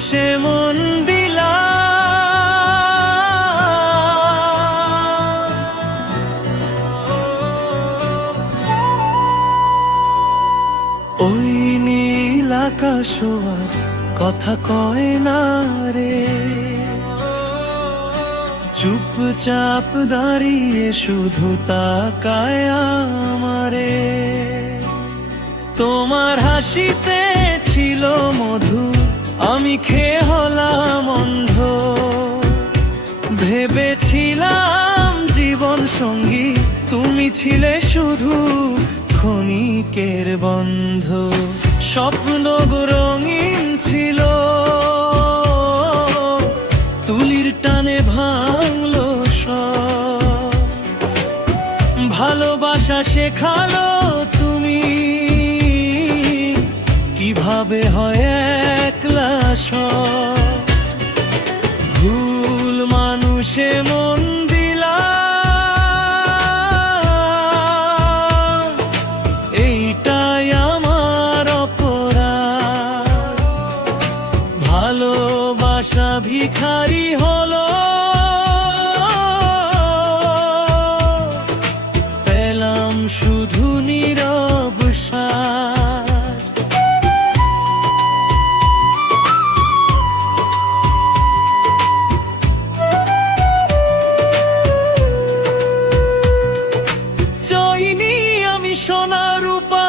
মানুষে মন দিলা, ওই নীল আকাশ আজ কথা কয় না রে, চুপচাপ দাঁড়িয়ে শুধু তাকায় আমারে। তোমার হাসিতে ছিল মধু, আমি খেয়ে হলাম অন্ধ, ভেবেছিলাম জীবন সঙ্গী, তুমি ছিলে শুধু ক্ষণিকের বন্ধ। স্বপ্ন রঙিন ছিল, তুলির টানে ভাঙলো সব, ভালোবাসা শেখালো তুমি, কিভাবে হয় একলা সব। ভুল মানুষে মন দিলা, এইটাই আমার অপরাধ। ভালোবাসা ভিখারি হলো, পেলাম শুধু নীরব সাথ। চাইনি আমি সোনা রূপা,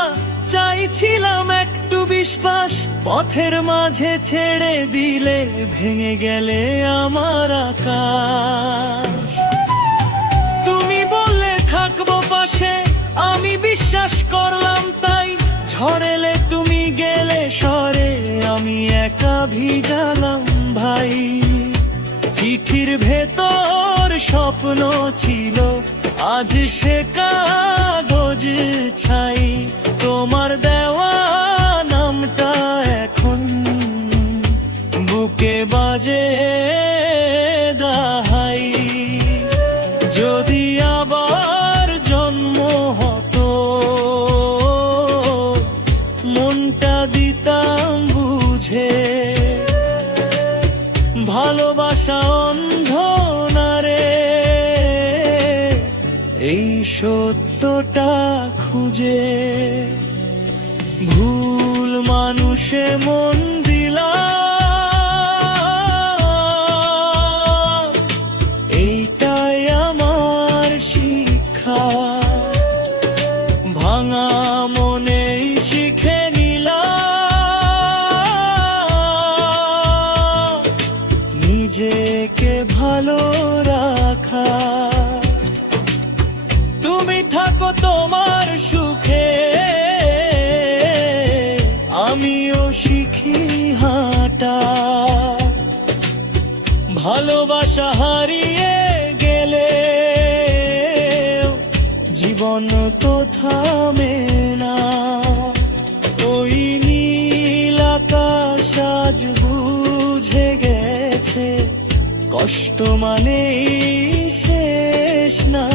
চাইছিলাম একটু বিশ্বাস, পথের মাঝে ছেড়ে দিলে ভেঙে গেলে আমার আকাশ। তুমি বললে থাকবো পাশে, আমি বিশ্বাস করলাম তাই, ঝড় এলে তুমি গেলে সরে, আমি একা ভিজালাম ভাই। চিঠির ভেতর স্বপ্ন ছিল, আজ সে কাগজ ছাই। তোমার দেওয়া নামটা এখন বুকে বাজে দাহাই। যদি আবার জন্ম হতো, মনটা দিতাম বুঝে। ভালোবাসা অন্ধ না রে, এই সত্যটা খুঁজে। ভুল মানুষে মন দিলা, এইটাই আমার শিক্ষা। ভাঙা মনেই শিখে নিলাম, নিজেকে ভালো রাখা। তুমি থাকো তোমার সুখে, আমিও শিখি হাঁটা। ভালোবাসা হারিয়ে গেলে জীবন তো থামে না। ওই নীল আকাশ আজ বুঝে গেছে, কষ্ট মানেই শেষ না।